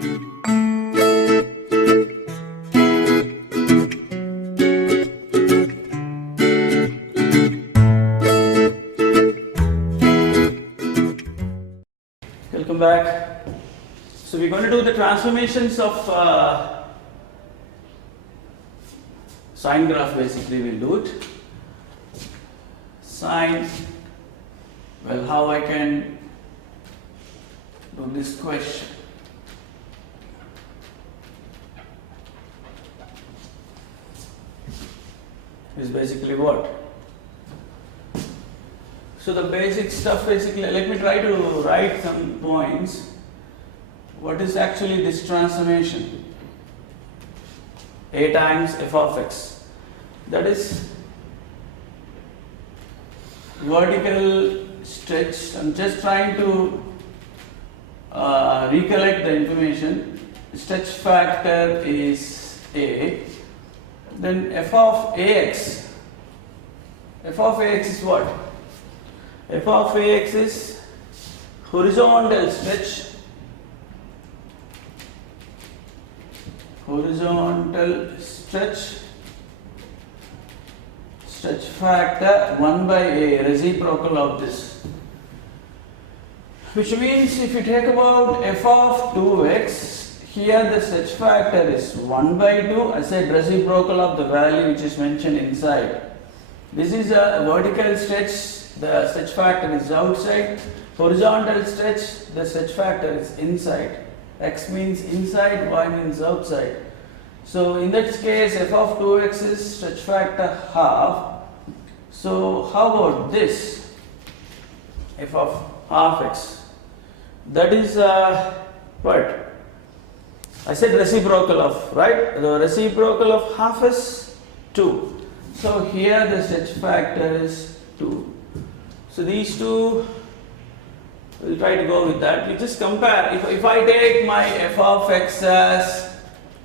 Welcome back. So we're going to do the transformations of sine graph. Basically we'll do it. Sine, well, how I can do this question. Is basically what? So the basic stuff, basically, let me try to write some points. What is actually this transformation? A times f of x. That is vertical stretch. I'm just trying to recollect the information. Stretch factor is A. Then f of ax. F of ax is what? F of ax is horizontal stretch. Horizontal stretch factor 1 by a, reciprocal of this. Which means if you take about f of 2x, here the stretch factor is 1 by 2. I said reciprocal of the value which is mentioned inside. This is a vertical stretch. The stretch factor is outside. Horizontal stretch, the stretch factor is inside. X means inside, y means outside. So in that case, f of 2x is stretch factor half. So how about this? F of half x. That is what? I said reciprocal of, right? The reciprocal of half is 2. So here the stretch factor is 2. So these two, we'll try to go with that. We just compare. If I take my f of x as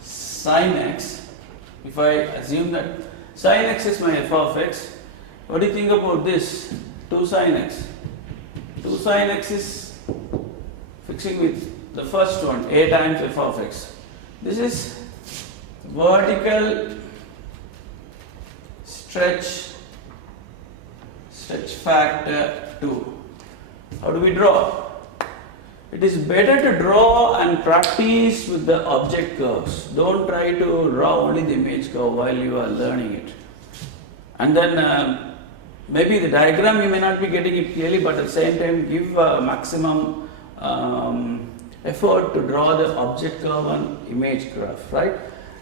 sine x, if I assume that sine x is my f of x, what do you think about this? 2 sine x. 2 sine x is fixing with the first one, a times f of x. This is vertical stretch factor 2. How do we draw? It is better to draw and practice with the object curves. Don't try to draw only the image curve while you are learning it. And then maybe the diagram you may not be getting it clearly, but at the same time give maximum effort to draw the object curve and image graph, right?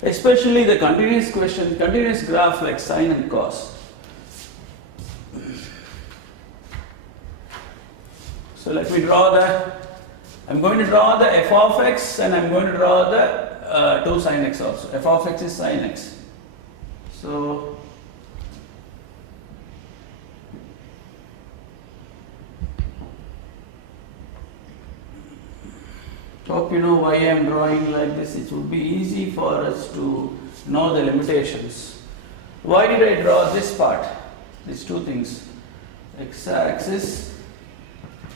Especially the continuous graph like sine and cos. So let me draw I'm going to draw the f of x and I'm going to draw the 2 sine x also. F of x is sine x. So hope you know why I am drawing like this. It would be easy for us to know the limitations. Why did I draw this part? These two things. X axis,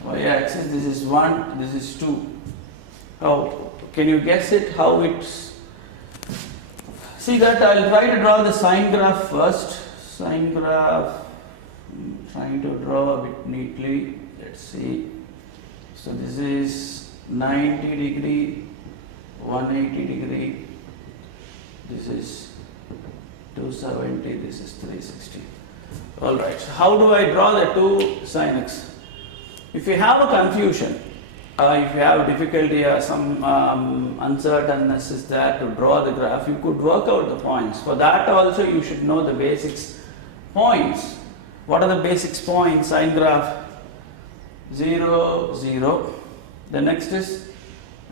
y axis, this is 1, this is 2. How can you guess it? How it's. See that I'll try to draw the sine graph first. Sine graph, I'm trying to draw a bit neatly. Let's see. So this is 90 degree, 180 degree. This is 270, this is 360. Alright, so how do I draw the 2 sine x? If you have a confusion, if you have difficulty or some uncertainness is there to draw the graph, you could work out the points. For that also you should know the basics points. What are the basics points? Sine graph 0, 0. The next is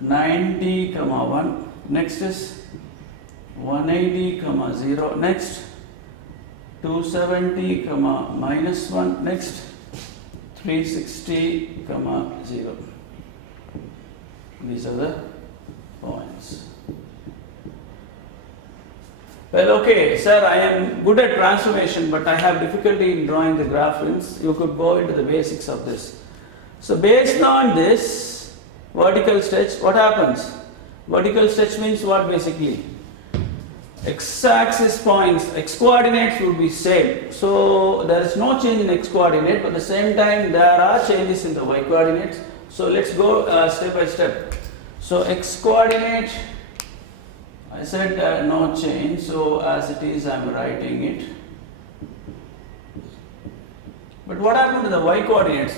90, 1. Next is 180, 0. Next 270, minus 1. Next 360, 0. These are the points. Well, okay, sir, I am good at transformation, but I have difficulty in drawing the graph. You could go into the basics of this. So based on this vertical stretch, what happens? Vertical stretch means what basically? X-axis points, x-coordinates would be same. So there is no change in x-coordinate, but at the same time there are changes in the y-coordinates. So let's go step by step. So x-coordinate, I said no change, so as it is I am writing it. But what happened to the y-coordinates?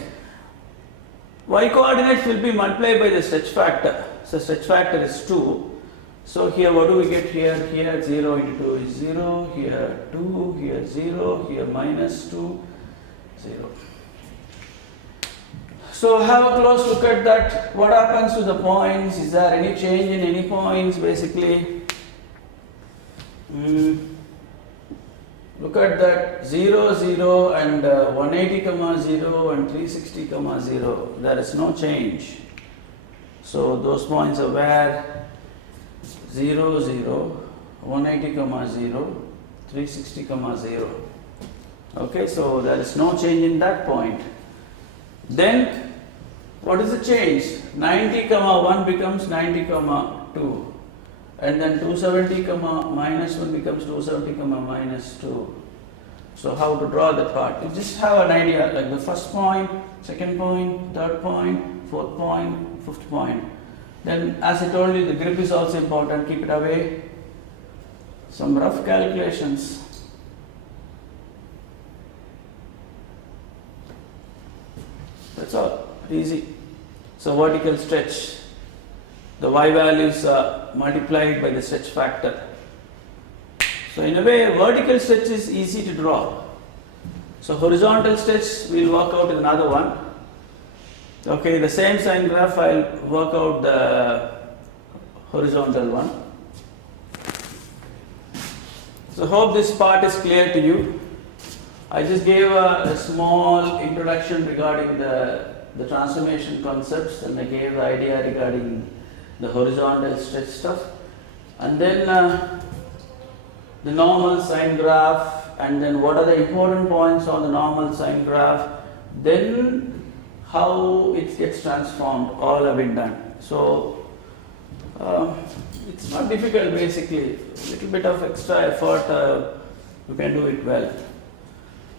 Y-coordinates will be multiplied by the stretch factor. So stretch factor is 2. So here what do we get here? Here 0 into 2 is 0, here 2, here 0, here minus 2, 0. So have a close look at that. What happens to the points? Is there any change in any points basically? Look at that 0, 0 and 180, 0 and 360, 0. There is no change. So those points are where 0, 0, 180, 0, 360, 0. Okay, so there is no change in that point. Then what is the change? 90, 1 becomes 90, 2. And then 270, minus 1 becomes 270, minus 2. So how to draw that part? You just have an idea, like the first point, second point, third point, fourth point, fifth point. Then as I told you, the grip is also important, keep it away. Some rough calculations. That's all, easy. So vertical stretch. The y values are multiplied by the stretch factor. So in a way, vertical stretch is easy to draw. So horizontal stretch we'll work out in another one. Okay, the same sine graph I'll work out the horizontal one. So hope this part is clear to you. I just gave a small introduction regarding the transformation concepts, and I gave the idea regarding the horizontal stretch stuff, and then the normal sine graph, and then what are the important points on the normal sine graph, then how it gets transformed, all have been done. So it's not difficult basically, a little bit of extra effort, you can do it well.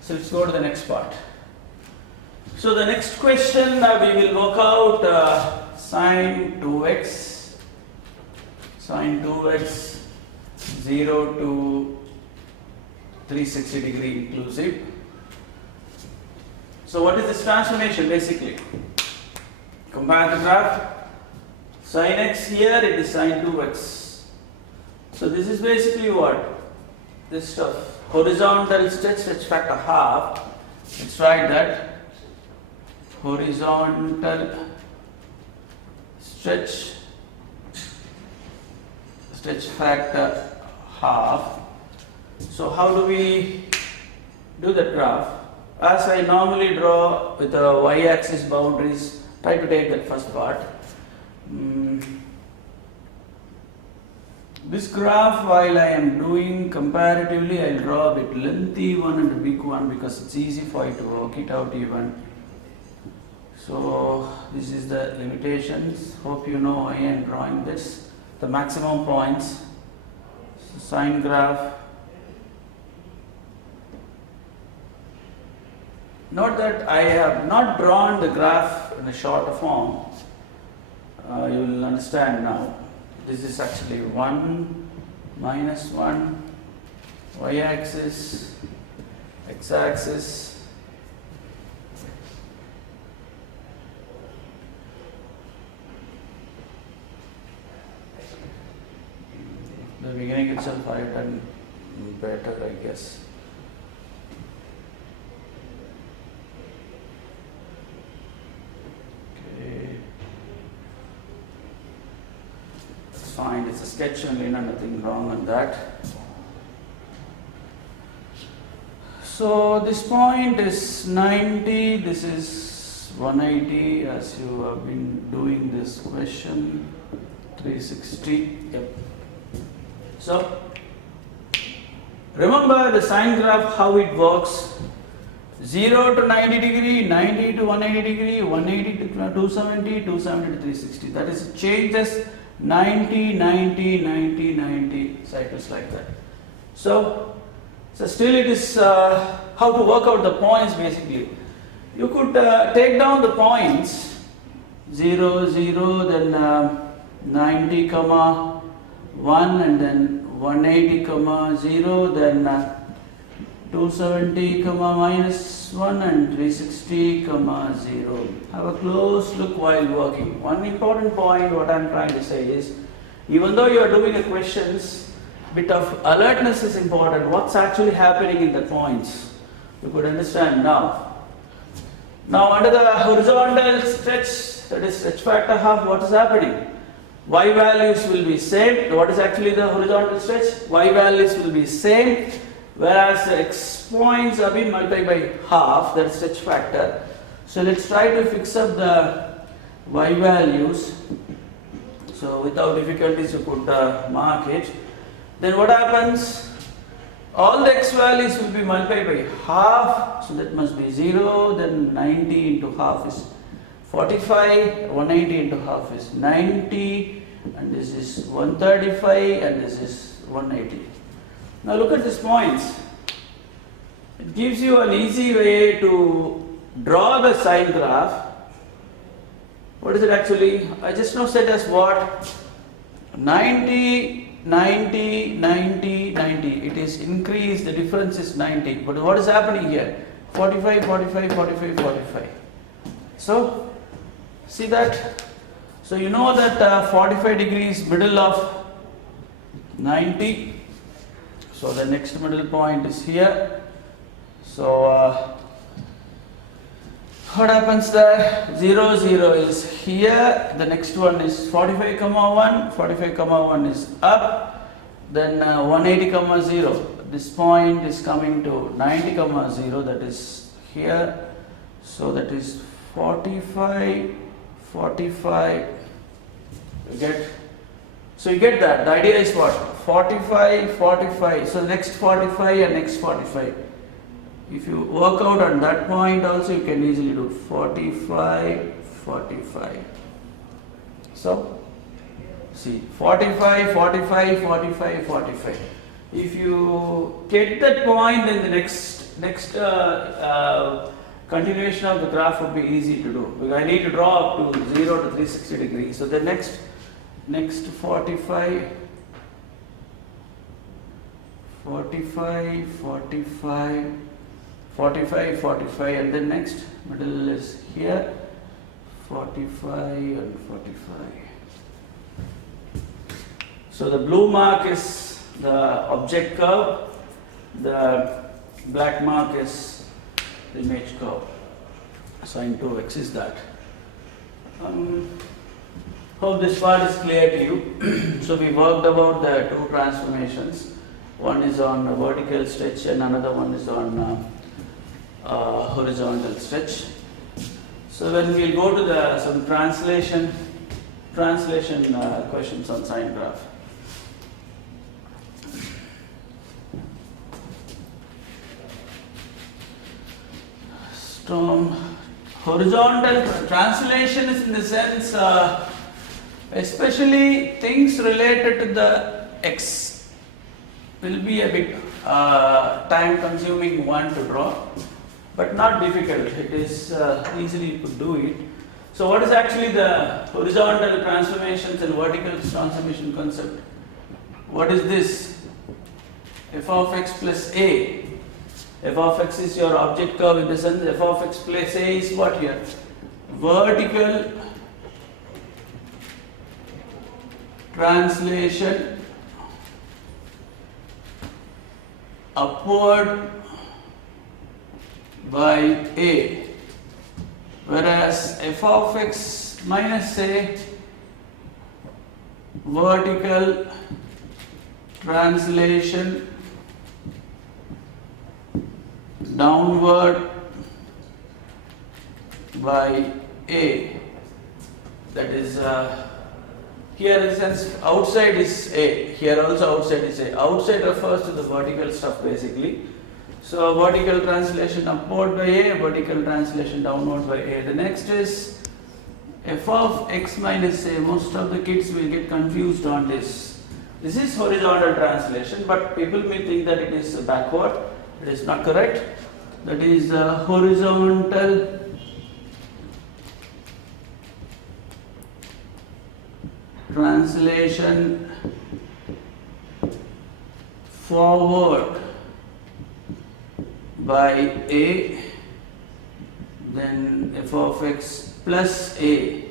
So let's go to the next part. So the next question we will work out sine 2x, 0 to 360 degree inclusive. So what is this transformation basically? Compare the graph. Sin x here, it is sin 2x. So this is basically what? This stuff. Horizontal stretch factor half. Let's write that. Horizontal stretch factor half. So how do we do that graph? As I normally draw with the y-axis boundaries, try to take that first part. This graph, while I am doing comparatively, I will draw a bit lengthy one and a big one because it's easy for you to work it out even. So this is the limitations. Hope you know I am drawing this. The maximum points. So sine graph. Note that I have not drawn the graph in a shorter form. You will understand now. This is actually 1 minus 1, y-axis, x-axis. The beginning itself I have done better, I guess. Fine, it's a sketch only, nothing wrong on that. So this point is 90, this is 180 as you have been doing this question, 360, yep. So remember the sine graph, how it works. 0 to 90 degree, 90 to 180 degree, 180 to 270, 270 to 360. That is, it changes 90, 90, 90, 90 cycles like that. So still it is how to work out the points basically. You could take down the points 0, 0, then 90, comma 1, and then 180, comma 0, then 270, comma minus 1, and 360, comma 0. Have a close look while working. One important point what I am trying to say is, even though you are doing the questions, bit of alertness is important. What's actually happening in the points? You could understand now. Now under the horizontal stretch, that is stretch factor half, what is happening? Y values will be same. What is actually the horizontal stretch? Y values will be same, whereas the x points are being multiplied by half, that is stretch factor. So let's try to fix up the y values. So without difficulties you could mark it. Then what happens? All the x values will be multiplied by half, so that must be 0, then 90 into half is 45, 180 into half is 90, and this is 135, and this is 180. Now look at these points. It gives you an easy way to draw the sine graph. What is it actually? I just now said as what? 90, 90, 90, 90. It is increased, the difference is 90. But what is happening here? 45, 45, 45, 45. So, see that? So you know that 45 degrees middle of 90. So the next middle point is here. So what happens there? 0, 0 is here. The next one is 45, comma 1. 45, comma 1 is up. Then 180, comma 0. This point is coming to 90, comma 0. That is here. So that is 45, 45. You get? So you get that. The idea is what? 45, 45. So next 45 and next 45. If you work out on that point also, you can easily do 45, 45. So, see, 45, 45, 45, 45. If you get that point, then the next continuation of the graph would be easy to do. Because I need to draw up to 0 to 360 degrees. So the next 45, 45, 45, 45, 45, and then next middle is here, 45 and 45. So the blue mark is the object curve, the black mark is the image curve. Sine 2x is that. Hope this part is clear to you. So we worked about the two transformations. One is on a vertical stretch and another one is on horizontal stretch. So when we'll go to some translation questions on sine graph. Horizontal translation is in the sense, especially things related to the x will be a bit time consuming one to draw, but not difficult. It is easily you could do it. So what is actually the horizontal transformations and vertical transformation concept? What is this? F of x plus a. F of x is your object curve in the sense f of x plus a is what here? Vertical translation upward by a, whereas f of x minus a vertical translation downward by a. That is here in the sense outside is a, here also outside is a. Outside refers to the vertical stuff basically. So vertical translation upward by a, vertical translation downward by a. The next is f of x minus a. Most of the kids will get confused on this. This is horizontal translation, but people may think that it is backward. It is not correct. That is horizontal translation forward by a, then f of x plus a,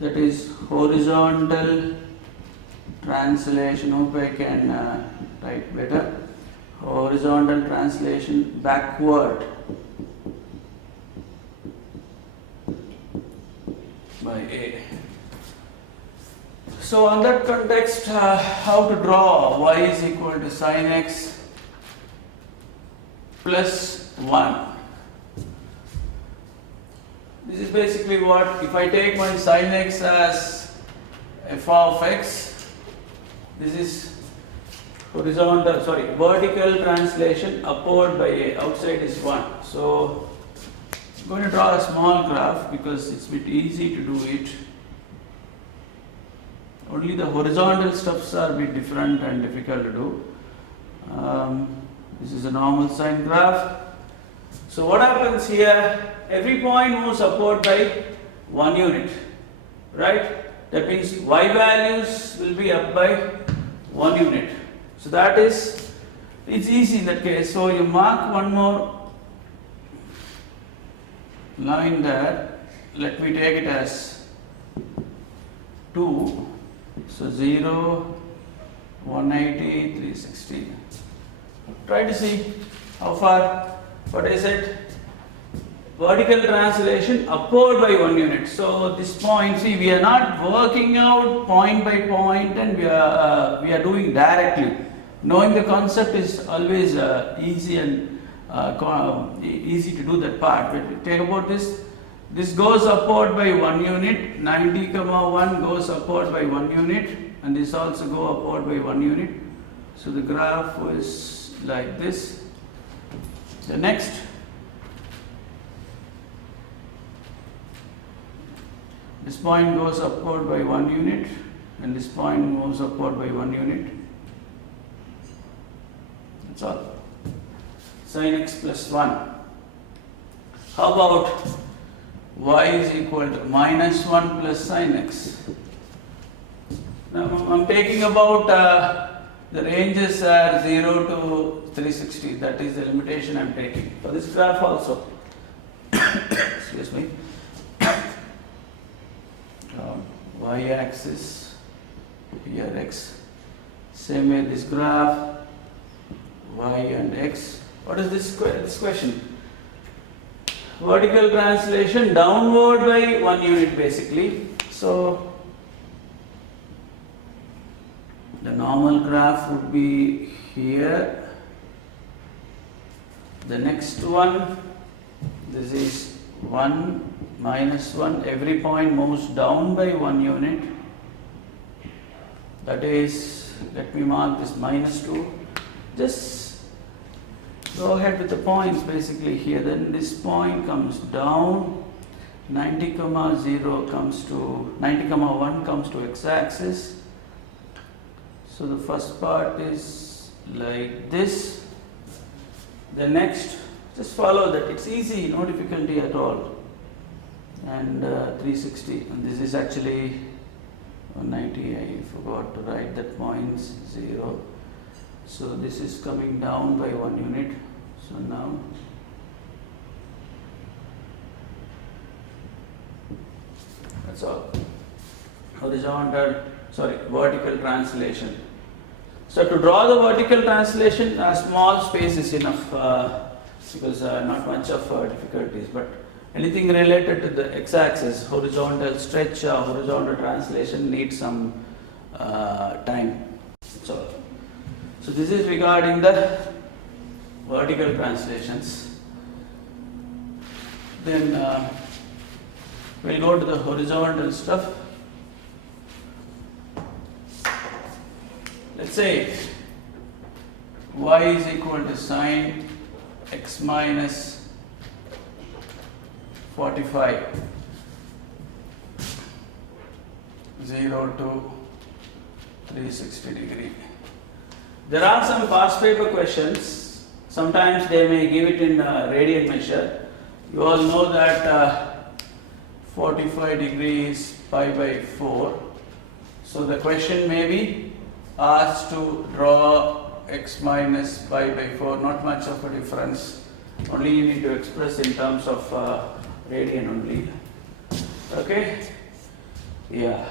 that is horizontal translation. Hope I can write better. Horizontal translation backward by a. So on that context, how to draw y is equal to sine x plus 1. This is basically what, if I take my sine x as f of x, this is vertical translation upward by a, outside is 1. So I'm going to draw a small graph because it's a bit easy to do it. Only the horizontal stuffs are a bit different and difficult to do. This is a normal sine graph. So what happens here? Every point moves upward by 1 unit, right? That means y values will be up by 1 unit. So that is, it's easy in that case. So you mark one more line there. Let me take it as 2. So 0, 180, 360. Try to see how far. What is it? Vertical translation upward by 1 unit. So this point, see, we are not working out point by point, and we are doing directly. Knowing the concept is always easy and easy to do that part. But take about this. This goes upward by 1 unit. 90, 1 goes upward by 1 unit, and this also go upward by 1 unit. So the graph is like this. The next, this point goes upward by 1 unit, and this point moves upward by 1 unit. That's all. Sin x plus 1. How about y is equal to minus 1 plus sin x? Now I'm taking about the ranges are 0 to 360. That is the limitation I'm taking for this graph also. Excuse me. Y axis here x. Same way this graph, y and x. What is this question? Vertical translation downward by 1 unit basically. So the normal graph would be here. The next one, this is 1 minus 1. Every point moves down by 1 unit. That is, let me mark this minus 2. Just go ahead with the points basically here. Then this point comes down. 90, 0 comes to 90, 1 comes to x-axis. So the first part is like this. The next, just follow that. It's easy, no difficulty at all. And 360. And this is actually 190. I forgot to write that points 0. So this is coming down by 1 unit. So now that's all. Vertical translation. So to draw the vertical translation, a small space is enough because not much of difficulties. But anything related to the x-axis, horizontal stretch, horizontal translation needs some time. So this is regarding the vertical translations. Then we'll go to the horizontal stuff. Let's say y is equal to sine x minus 45. 0 to 360 degree. There are some past paper questions. Sometimes they may give it in radian measure. You all know that 45 degrees pi by 4. So the question may be asked to draw x minus pi by 4. Not much of a difference. Only you need to express in terms of radian only. Okay? Yeah.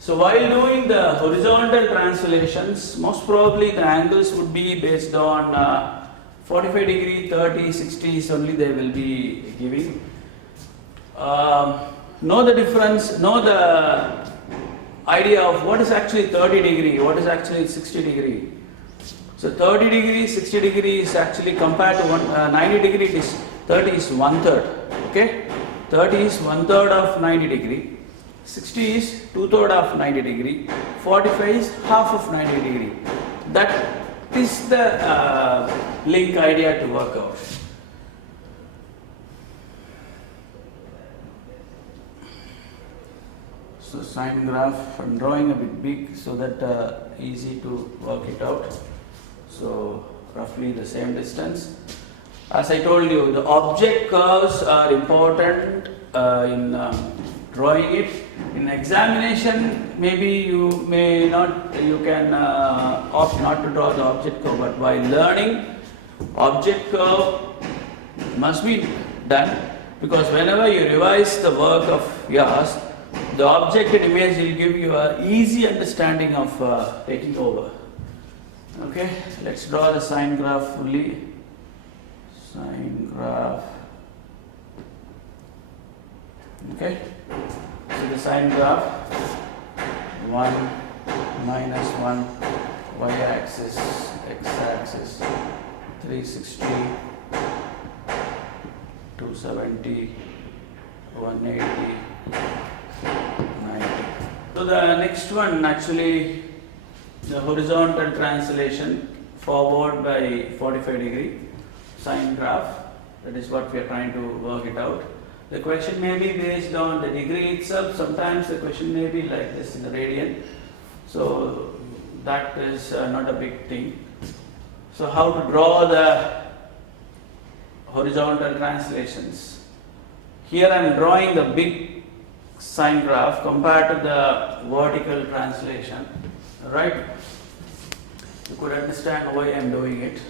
So while doing the horizontal translations, most probably the angles would be based on 45 degree, 30, 60s only they will be giving. Know the difference, know the idea of what is actually 30 degree, what is actually 60 degree. So 30 degree, 60 degree is actually compared to 90 degree, 30 is 1/3. Okay? 30 is 1/3 of 90 degree. 60 is 2/3 of 90 degree, 45 is half of 90 degree. That is the link idea to work out. So sine graph, I'm drawing a bit big so that easy to work it out. So roughly the same distance. As I told you, the object curves are important in drawing it. In examination, maybe you can opt not to draw the object curve, but while learning, object curve must be done, because whenever you revise the work of yours, the object and image will give you an easy understanding of taking over. Okay, let's draw the sine graph fully. Sine graph. Okay. So the sine graph 1 minus 1 y-axis, x-axis 360, 270, 180, 90. So the next one actually the horizontal translation forward by 45 degree sine graph. That is what we are trying to work it out. The question may be based on the degree itself. Sometimes the question may be like this in the radian. So that is not a big thing. So how to draw the horizontal translations? Here I am drawing the big sine graph compared to the vertical translation. Right? You could understand why I am doing it.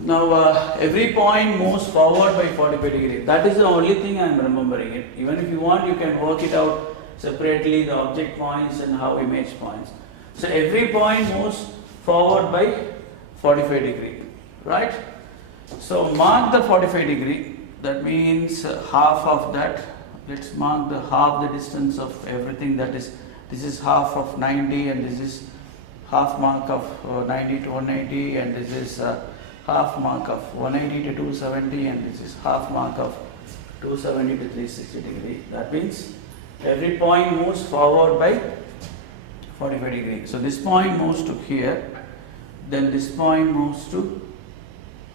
Now every point moves forward by 45 degrees. That is the only thing I am remembering it. Even if you want, you can work it out separately, the object points and how image points. So every point moves forward by 45 degrees. Right? So mark the 45 degree. That means half of that. Let's mark the half the distance of everything. That is, this is half of 90 and this is half mark of 90 to 180 and this is half mark of 180 to 270 and this is half mark of 270 to 360 degree. That means every point moves forward by 45 degrees. So this point moves to here, then this point moves to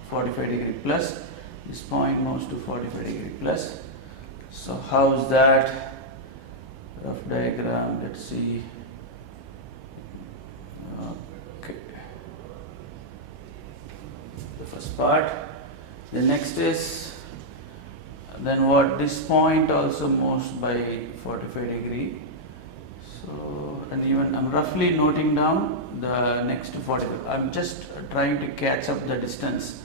45 degree plus, this point moves to 45 degree plus. So how is that? Rough diagram, let's see. Okay. The first part. The next is, then what, this point also moves by 45 degree. So, and even I'm roughly noting down the next 45. I'm just trying to catch up the distance,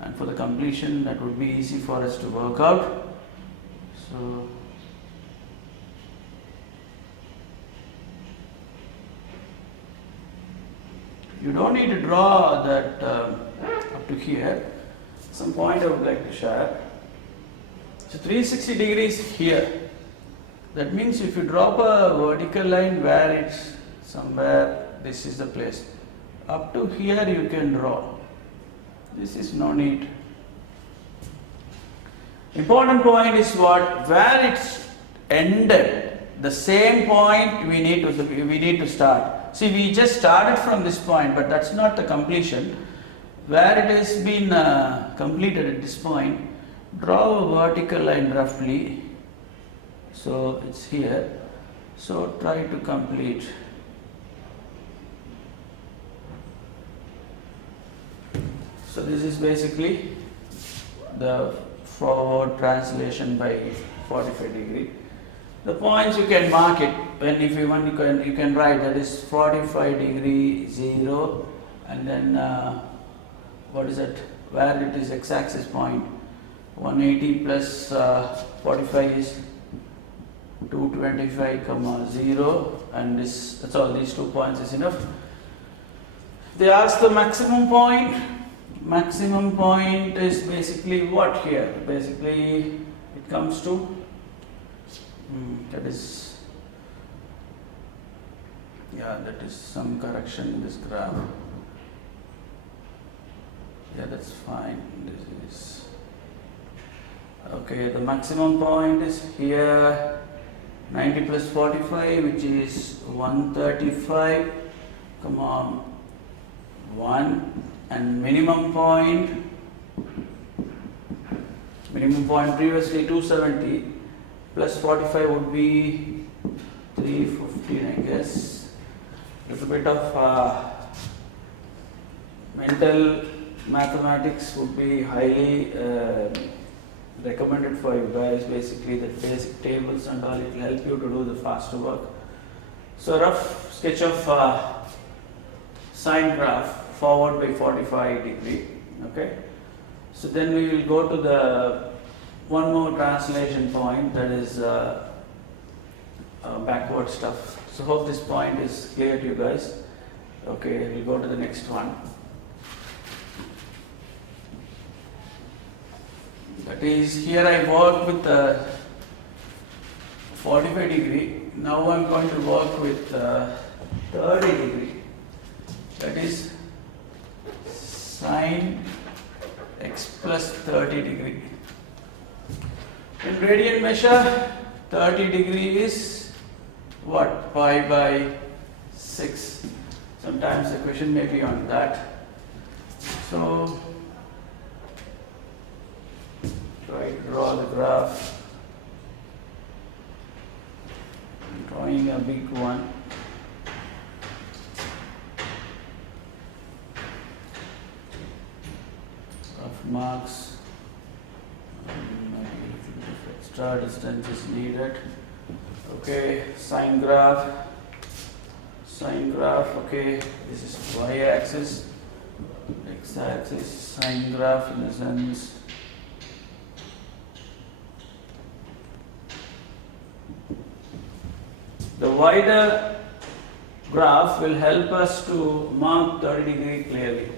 and for the completion that would be easy for us to work out. So you don't need to draw that up to here. Some point I would like to share. So 360 degrees here. That means if you drop a vertical line where it's somewhere, this is the place. Up to here you can draw. This is no need. Important point is what? Where it's ended. The same point we need to start. See, we just started from this point, but that's not the completion. Where it has been completed at this point, draw a vertical line roughly So it's here. So try to complete. So this is basically the forward translation by 45 degree. The points you can mark it when if you want you can write that is 45 degree 0 and then what is it where it is x-axis point 180 plus 45 is 225 comma 0 and that's all, these 2 points is enough. They ask the maximum point. Maximum point is basically what here? Basically it comes to that is some correction in this graph. Yeah, that's fine. This is okay. The maximum point is here 90 plus 45 which is 135. Come on, 1 and minimum point previously 270 plus 45 would be 315, I guess. Little bit of mental mathematics would be highly recommended for you guys. Basically the basic tables and all, it will help you to do the faster work. So rough sketch of sine graph forward by 45 degree. Okay, so then we will go to the one more translation point, that is backward stuff. So hope this point is clear to you guys. Okay, we'll go to the next one. That is, here I work with 45 degree. Now I'm going to work with 30 degree. That is sine x plus 30 degree. In radian measure, 30 degree is what? Pi by 6. Sometimes the question may be on that. So try to draw the graph. I'm drawing a big one. Rough marks. Extra distance is needed. Okay, sine graph. Okay, this is y-axis, x-axis, sine graph in the sense. The wider graph will help us to mark 30 degree clearly.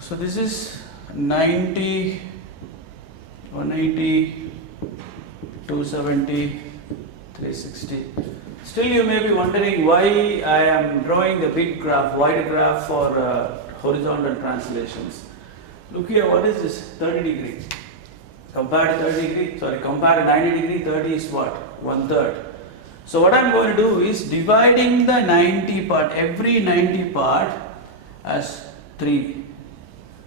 So this is 90, 180, 270, 360. Still you may be wondering why I am drawing the big graph, wide graph for horizontal translations. Look here, what is this? 30 degree. Compare to 90 degree, 30 is what? 1/3. So what I am going to do is dividing the 90 part, every 90 part as 3.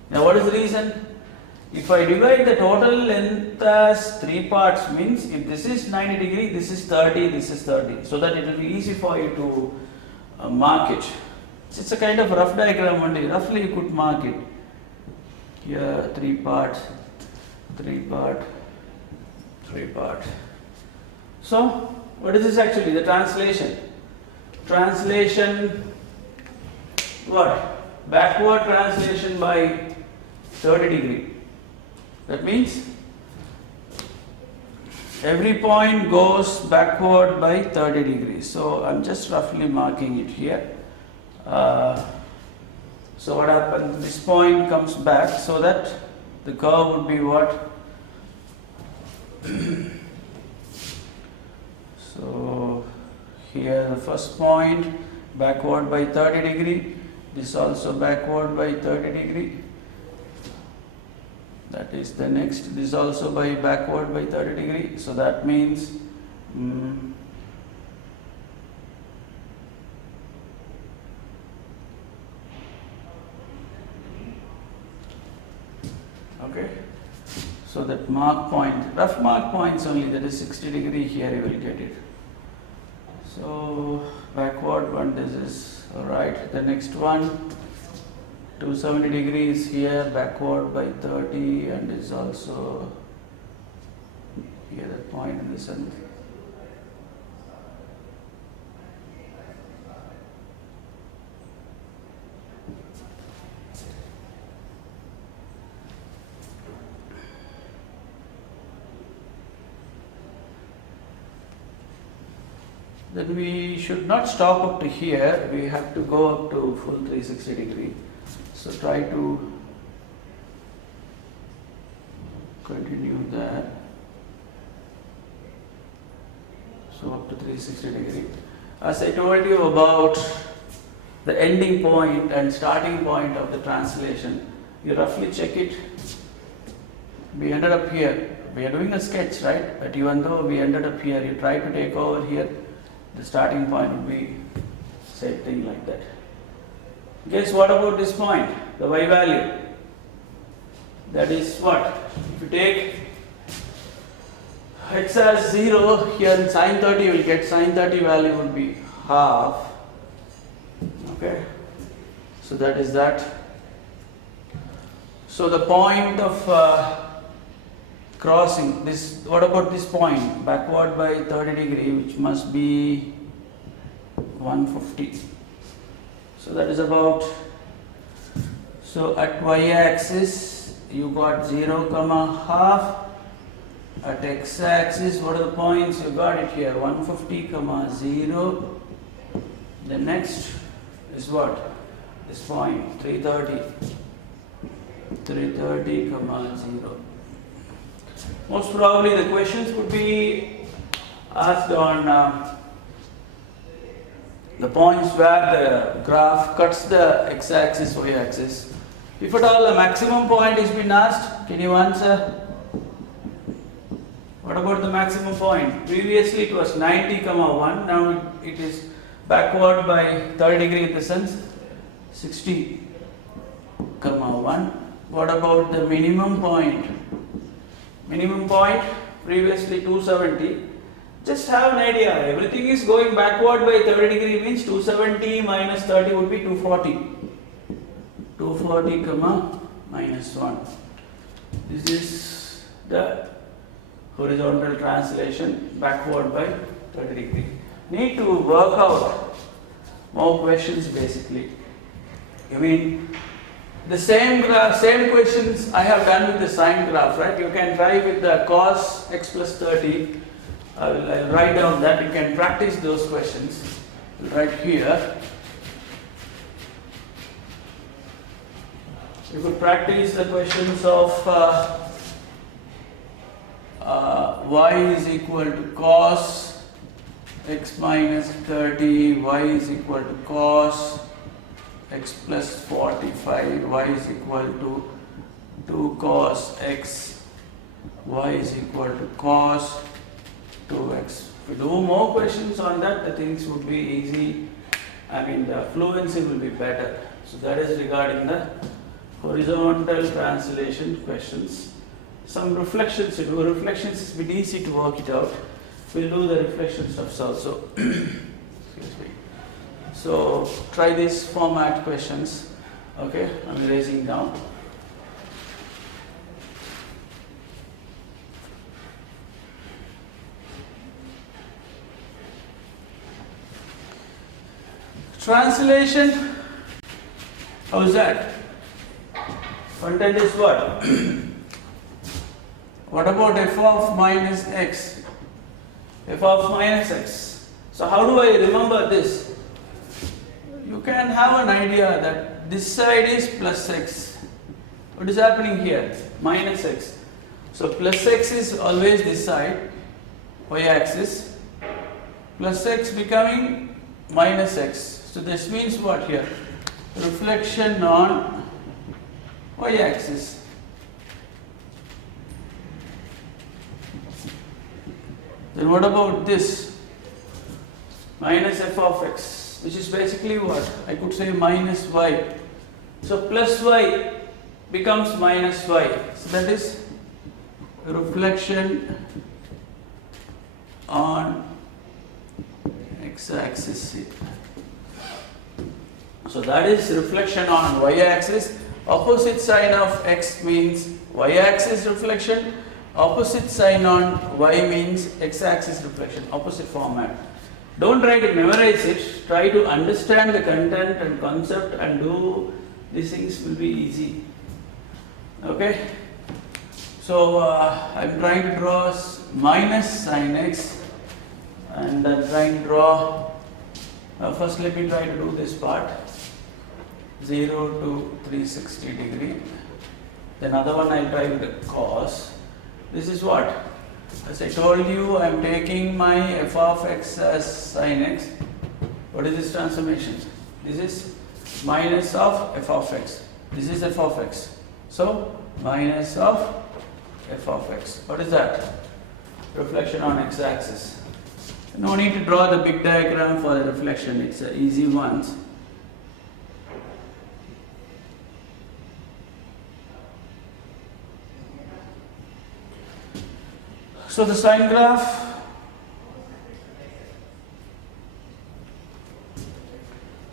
Now what is the reason? If I divide the total length as 3 parts, means if this is 90 degree, this is 30, this is 30. So that it will be easy for you to mark it. It's a kind of rough diagram only. Roughly you could mark it. Here 3 part, 3 part, 3 part. So what is this actually? The translation. Translation what? Backward translation by 30 degree. That means every point goes backward by 30 degrees. So I'm just roughly marking it here. So what happens? This point comes back so that the curve would be what? So here the first point backward by 30 degree. This also backward by 30 degree. That is the next. This also by backward by 30 degree. So that means okay. So that mark point, rough mark points only, that is 60 degree here you will get it. So backward one, this is alright. The next one, 270 degrees here, backward by 30, and is also here that point in the center. Then we should not stop up to here, we have to go up to full 360 degree. So try to continue that. So up to 360 degree. As I told you about the ending point and starting point of the translation, you roughly check it. We ended up here. We are doing a sketch, right? But even though we ended up here, you try to take over here. The starting point would be same thing like that. Guess what about this point, the y value? That is what? If you take x as 0, here in sine 30 you will get sine 30 value would be half. Okay, so that is that. So the point of crossing this, what about this point? Backward by 30 degree, which must be 150. So that is about, so at y-axis you got 0, half. At x-axis, what are the points? You got it here, 150, 0. The next is what? This point, 330. 330, 0. Most probably the questions would be asked on the points where the graph cuts the x-axis, y-axis. If at all the maximum point is been asked, can you answer? What about the maximum point? Previously it was 90, 1. Now it is backward by 30 degree in the sense 60, 1. What about the minimum point? Minimum point, previously 270. Just have an idea, everything is going backward by 30 degree means 270 minus 30 would be 240. 240, minus 1. This is the horizontal translation backward by 30 degree. Need to work out more questions basically. I mean, the same questions I have done with the sine graph, right? You can try with the cos x plus 30. I'll write down that. You can practice those questions right here. You could practice the questions of y is equal to cos x minus 30, y is equal to cos x plus 45, y is equal to 2 cos x, y is equal to cos 2x. If you do more questions on that, the things would be easy. I mean, the fluency will be better. So that is regarding the horizontal translation questions. Some reflections, you do reflections, it's a bit easy to work it out. We'll do the reflection stuff also. Excuse me. So try these format questions. Okay, I'm erasing down. Translation, how is that? Content is what? What about f of minus x? F of minus x. So how do I remember this? You can have an idea that this side is plus x. What is happening here? Minus x. So plus x is always this side, y-axis. Plus x becoming minus x. So this means what here? Reflection on y-axis. Then what about this? Minus f of x, which is basically what? I could say minus y. So plus y becomes minus y. So that is reflection on x-axis here. So that is reflection on y-axis. Opposite side of x means y-axis reflection. Opposite sign on y means x-axis reflection. Opposite format. Don't try to memorize it. Try to understand the content and concept and do these things will be easy. Okay. So I'm trying to draw minus sine x, and I'm trying to draw. First, let me try to do this part. 0 to 360 degree. Then other one I'll try with the cos. This is what? As I told you, I am taking my f of x as sine x. What is this transformation? This is minus of f of x. This is f of x. So, minus of f of x. What is that? Reflection on x-axis. No need to draw the big diagram for the reflection. It's an easy one. So the sine graph,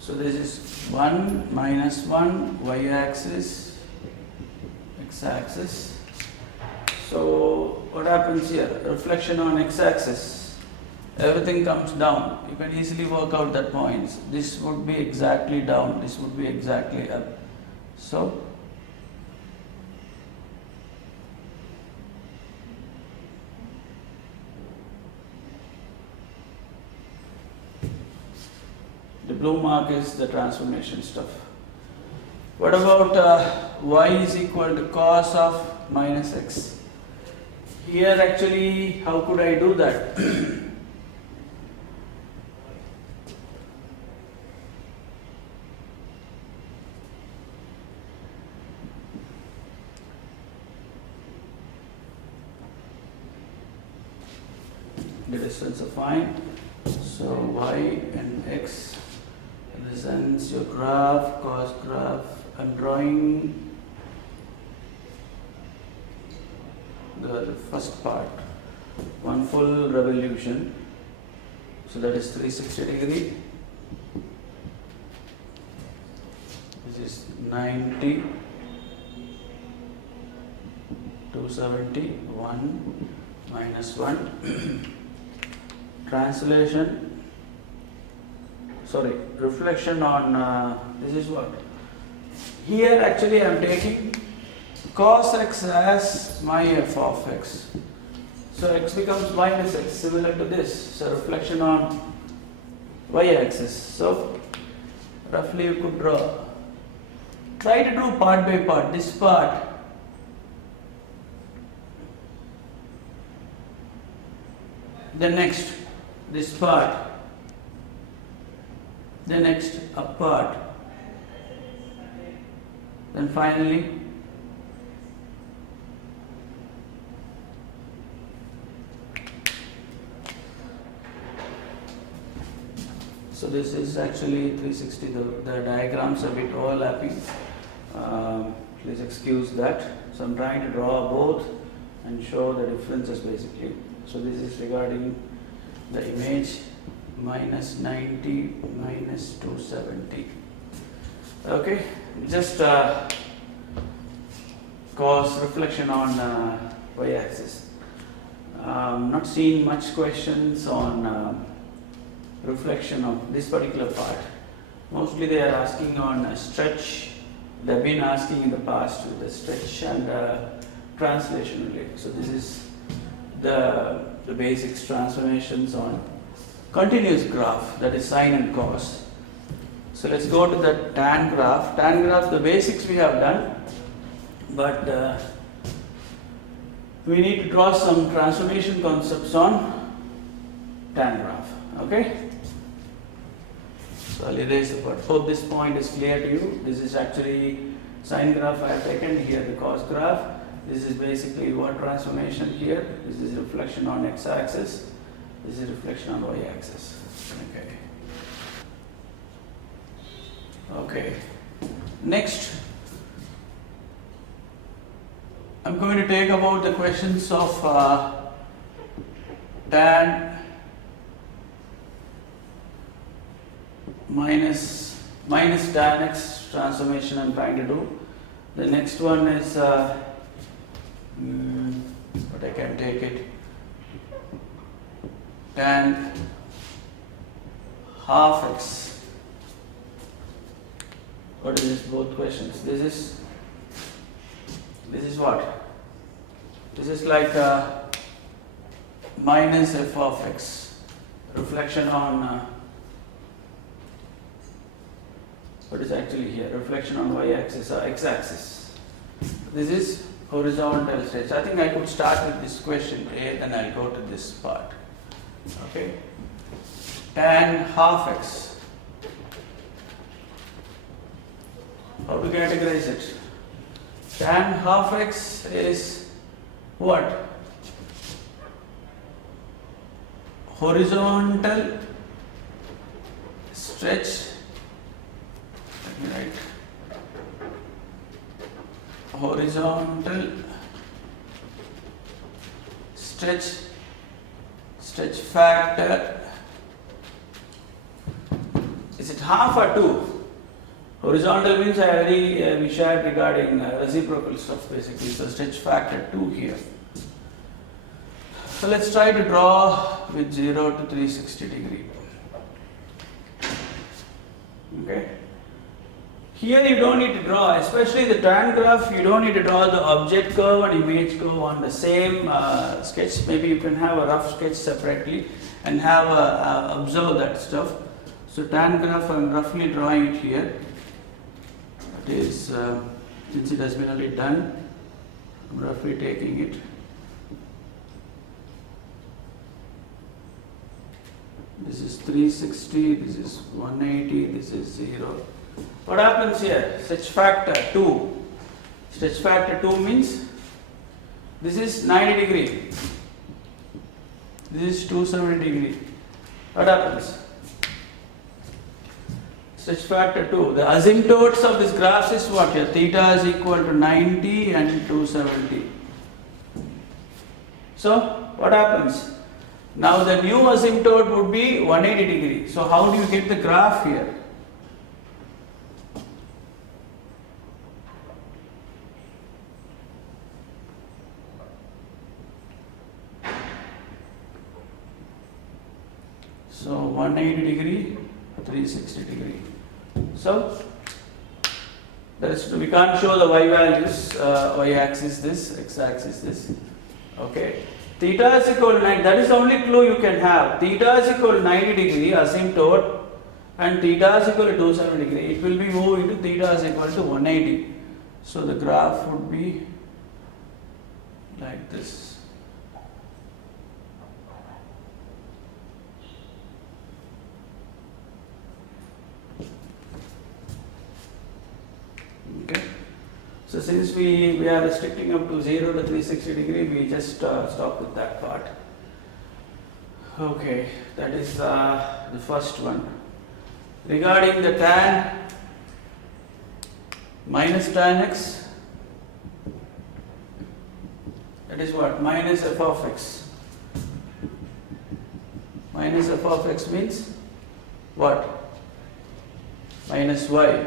so this is 1 minus 1 y-axis, x-axis. So what happens here? Reflection on x-axis. Everything comes down. You can easily work out that points. This would be exactly down, this would be exactly up. So the blue mark is the transformation stuff. What about y is equal to cos of minus x? Here actually, how could I do that? The distance are fine. So y and x represents your graph, cos graph. I'm drawing the first part, one full revolution. So that is 360 degree. This is 90, 270, 1 minus 1. Translation, sorry, reflection on, this is what? Here actually I am taking cos x as my f of x. So x becomes minus x, similar to this. So reflection on y-axis. So roughly you could draw. Try to do part by part. This part, the next, this part, the next up part, then finally so this is actually 360. The diagrams are a bit overlapping. Please excuse that. So I'm trying to draw both and show the differences basically. So this is regarding the image minus 90 minus 270. Okay, just cause reflection on y-axis. Not seeing much questions on reflection of this particular part. Mostly they are asking on a stretch. They've been asking in the past with the stretch and translation related. So this is the basics transformations on continuous graph, that is sine and cos. So let's go to the tan graph. Tan graph, the basics we have done, but we need to draw some transformation concepts on tan graph. Okay? So I'll erase the part. Hope this point is clear to you. This is actually sine graph I have taken, here the cos graph. This is basically what transformation here. This is reflection on x-axis. This is reflection on y-axis. Okay. Okay. Next, I'm going going to take about the questions of tan minus tan x transformation I'm trying to do. The next one is but I can take it tan half x. What is this? Both questions. This is what? This is like minus f of x. Reflection on what is actually here? Reflection on y-axis or x-axis. This is horizontal stretch. I think I could start with this question A, then I'll go to this part. Okay. Tan half x. How to categorize it? Tan half x is what? Horizontal stretch. Let me write. Horizontal stretch factor. Is it half or 2? Horizontal means I already we shared regarding reciprocal stuff basically. So stretch factor 2 here. So let's try to draw with 0 to 360 degree. Okay. Here you don't need to draw, especially the tan graph, you don't need to draw the object curve and image curve on the same sketch. Maybe you can have a rough sketch separately and have observe that stuff. So tan graph, I'm roughly drawing it here. It is, since it has been already done, I'm roughly taking it. This is 360, this is 180, this is 0. What happens here? Stretch factor 2. Stretch factor 2 means this is 90 degree. This is 270 degree. What happens? Stretch factor 2. The asymptotes of this graph is what here? Theta is equal to 90 and 270. So what happens? Now the new asymptote would be 180 degree. So how do you get the graph here? So 180 degree, 360 degree. So we can't show the y values, y axis this, x axis this. Okay. Theta is equal to 90, that is the only clue you can have. Theta is equal to 90 degree asymptote and theta is equal to 270 degree. It will be moving to theta is equal to 180. So the graph would be like this. Okay. So since we are restricting up to 0 to 360 degree, we just stop with that part. Okay, that is the first one. Regarding the tan minus tan x, that is what? Minus f of x. Minus f of x means what? Minus y.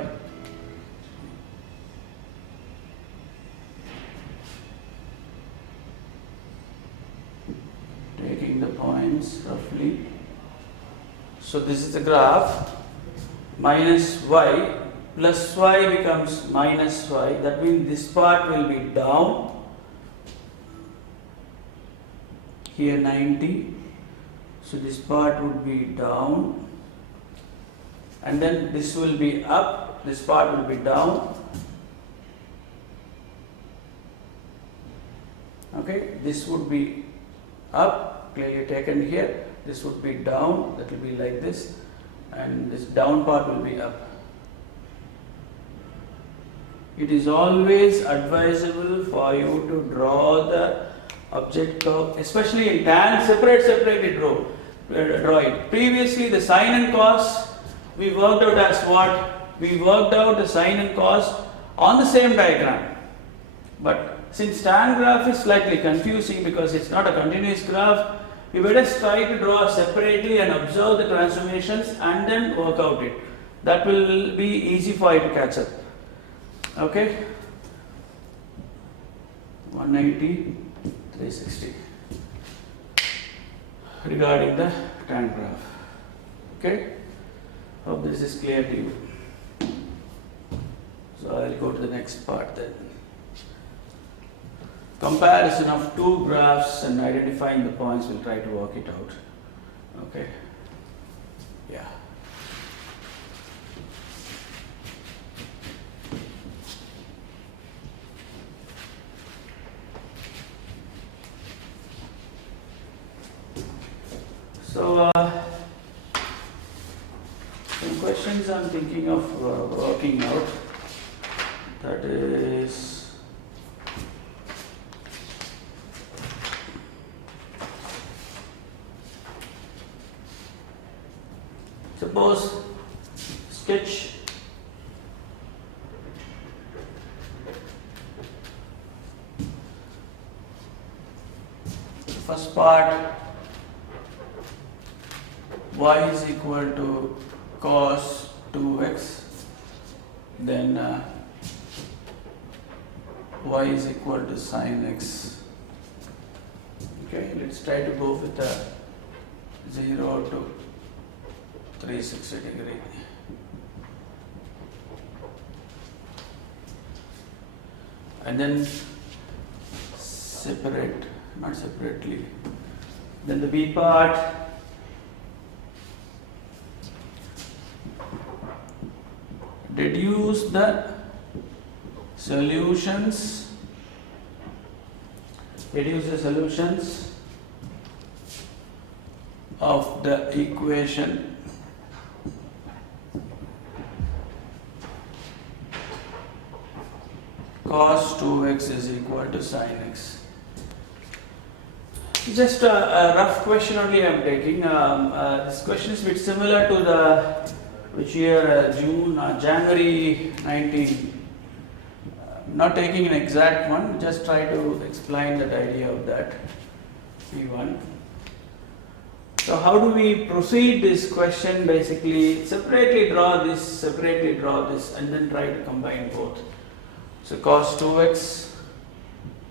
Taking the points roughly. So this is the graph. Minus y plus y becomes minus y. That means this part will be down. Here 90. So this part would be down. And then this will be up. This part will be down. Okay. This would be up, clearly taken here. This would be down, that will be like this, and this down part will be up. It is always advisable for you to draw the object curve, especially in tan, separately draw it. Previously the sine and cos we worked out as what? We worked out the sine and cos on the same diagram. But since tan graph is slightly confusing because it's not a continuous graph, we better try to draw separately and observe the transformations and then work out it. That will be easy for you to catch up. Okay? 180, 360 regarding the tan graph. Okay? Hope this is clear to you. So I'll go to the next part then. Comparison of two graphs and identifying the points, we'll try to work it out. Okay? Yeah. So, some questions I'm thinking of working out. That is, suppose sketch the first part, y is equal to cos 2x, then y is equal to sin x. Okay, let's try to go with a 0 to 360 degree. And then separate, not separately. Then the b part, deduce the solutions, of the equation cos 2x is equal to sin x. Just a rough question only I am taking. This question is a bit similar to the which year, January 19. Not taking an exact one, just try to explain that idea of that P1. So how do we proceed this question? Basically, separately draw this, and then try to combine both. So cos 2x,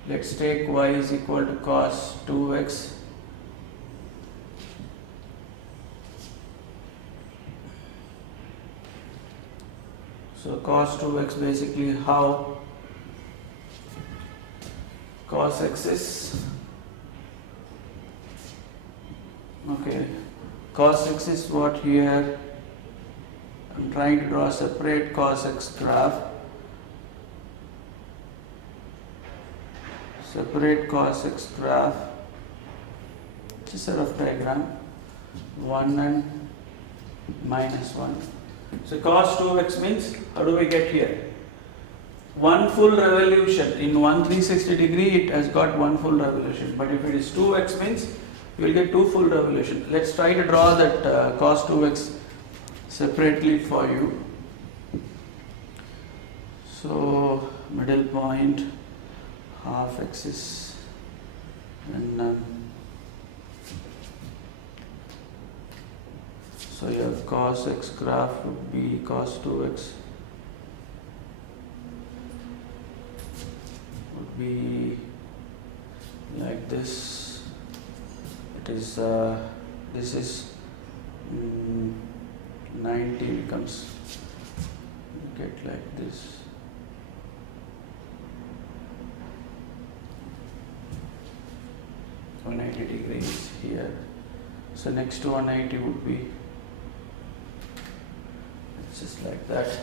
let's take y is equal to cos 2x. So cos 2x, basically how cos x is, okay, cos x is what here, I'm trying to draw a separate cos x graph, just a rough diagram, 1 and minus 1. So cos 2x means, how do we get here? One full revolution. In 360 degree, it has got one full revolution. But if it is 2x means, you will get two full revolution. Let's try to draw that cos 2x separately for you. So middle point, half axis, and so your cos x graph would be cos 2x would be like this. It is this is 90 becomes, get like this. So 90 degrees here. So next to 180 would be just like that.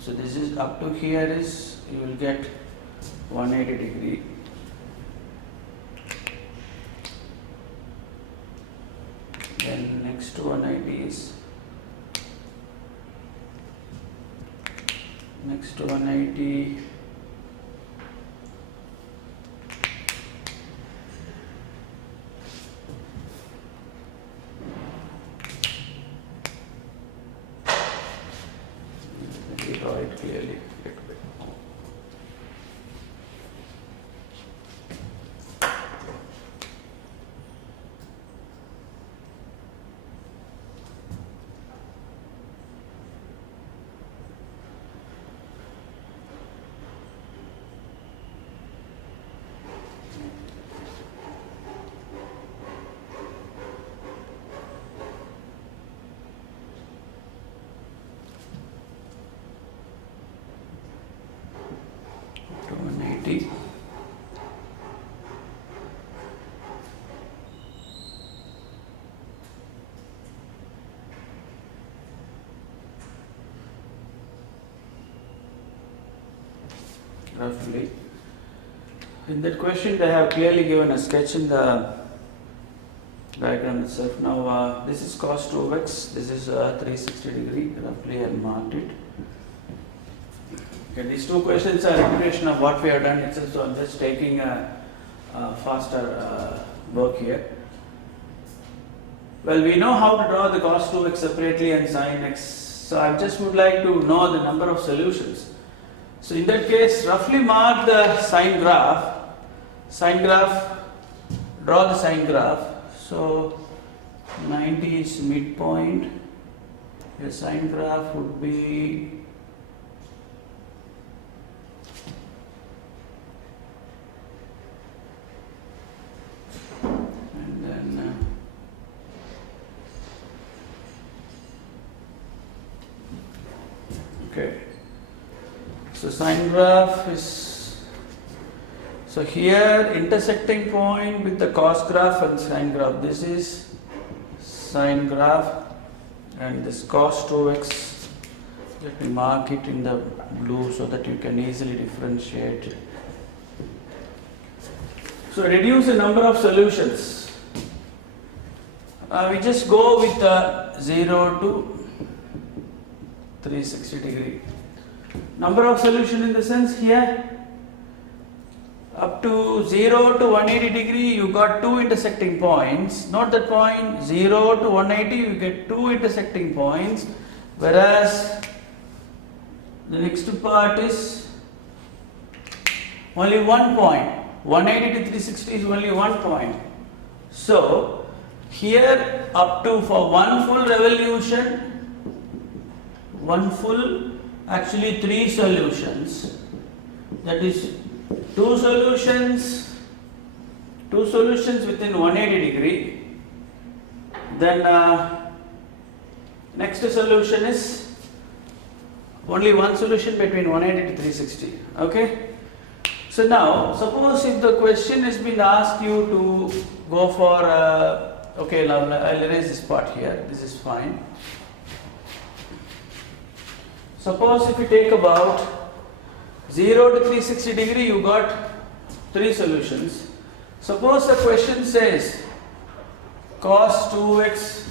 So this is up to here is, you will get 180 degree. Then next to 180 is, next to 180 . 20. Roughly. In that question, they have clearly given a sketch in the diagram itself. Now, this is cos 2x, this is 360 degree, roughly I marked it. Okay, these two questions are repetition of what we have done itself, so I'm just taking a faster work here. Well, we know how to draw the cos 2x separately and sin x, so I just would like to know the number of solutions. So in that case, roughly mark the sine graph, draw the sine graph. So 90 is midpoint, the sine graph would be and then okay. So sine graph is, so here intersecting point with the cos graph and sine graph, this is sine graph and this cos 2x, let me mark it in the blue so that you can easily differentiate. So reduce the number of solutions. We just go with 0 to 360 degree. Number of solution in the sense here, up to 0 to 180 degree you got two intersecting points. Note that point, 0 to 180 you get two intersecting points, whereas the next part is only 1 point. 180 to 360 is only 1 point. So here up to for one full revolution, actually 3 solutions, that is two solutions within 180 degree, then next solution is only one solution between 180 to 360. Okay, so now suppose if the question has been asked you to go for okay, now I'll erase this part here, this is fine. Suppose if you take about 0 to 360 degree, you got 3 solutions. Suppose the question says cos 2x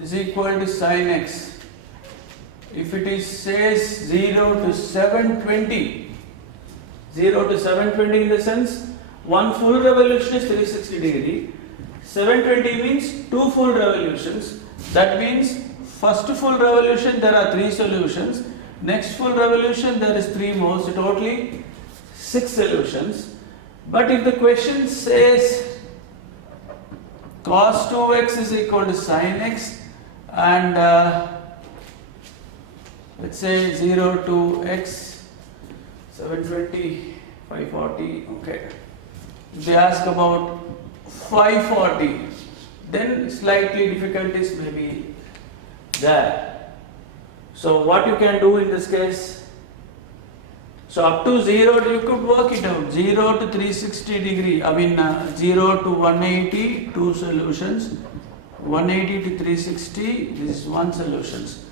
is equal to sin x. If it is says 0 to 720, 0 to 720 in the sense one full revolution is 360 degree. 720 means 2 full revolutions. That means first full revolution there are 3 solutions, next full revolution there is 3 more, so totally 6 solutions. But if the question says cos 2x is equal to sin x and let's say 0 to x, 720, 540, okay. If they ask about 540, then slightly difficulties may be there. So what you can do in this case, so up to 0 you could work it out, 0 to 360 degree, 0 to 180, 2 solutions, 180 to 360, this is 1 solutions,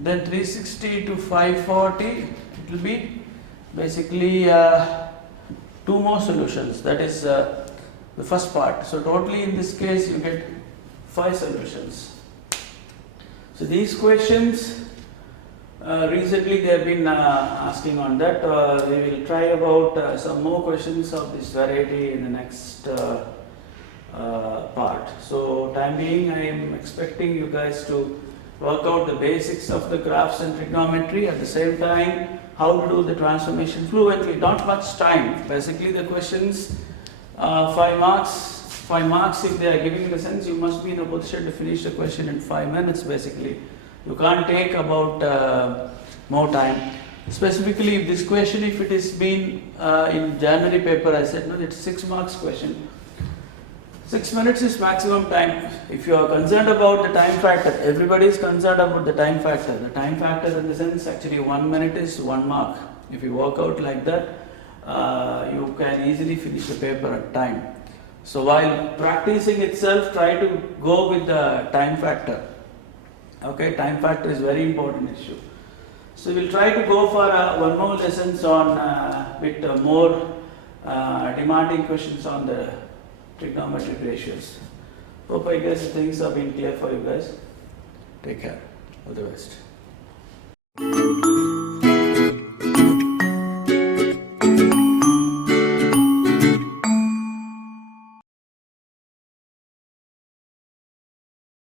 then 360 to 540, it will be basically 2 more solutions, that is the first part. So totally in this case you get 5 solutions. So these questions recently they have been asking on that. We will try about some more questions of this variety in the next part. So time being, I am expecting you guys to work out the basics of the graphs and trigonometry, at the same time how to do the transformation fluently. Not much time. Basically the questions 5 marks if they are giving the sense, you must be in a position to finish the question in 5 minutes basically. You can't take about more time. Specifically if this question, if it is been in January paper, I said no, it's 6 marks question. 6 minutes is maximum time. If you are concerned about the time factor, everybody is concerned about the time factor. The time factor in the sense actually 1 minute is 1 mark. If you work out like that, you can easily finish the paper at time. So while practicing itself, try to go with the time factor. Okay, time factor is very important issue. So we'll try to go for one more lessons on with more demanding questions on the trigonometric ratios. Hope I guess things have been clear for you guys. Take care. All the best.